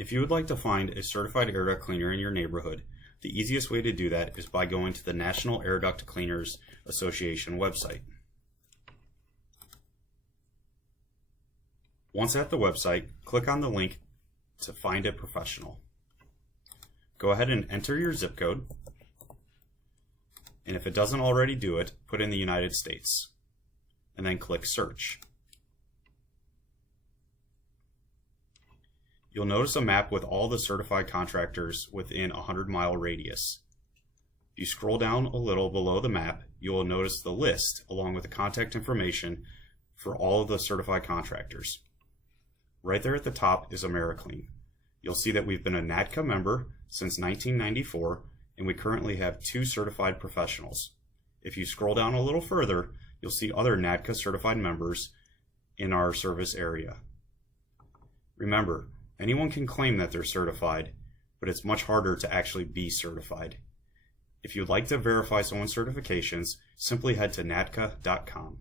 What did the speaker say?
If you would like to find a certified air duct cleaner in your neighborhood, the easiest way to do that is by going to the National Air Duct Cleaners Association website. Once at the website, click on the link to find a professional. Go ahead and enter your zip code, and if it doesn't already do it, put in the United States, and then click search. You'll notice a map with all the certified contractors within a 100-mile radius. If you scroll down a little below the map, you will notice the list along with the contact information for all of the certified contractors. Right there at the top is AmeriClean. You'll see that we've been a NADCA member since 1994, and we currently have 2 certified professionals. If you scroll down a little further, you'll see other NADCA certified members in our service area. Remember, anyone can claim that they're certified, but it's much harder to actually be certified. If you'd like to verify someone's certifications, simply head to NADCA.com.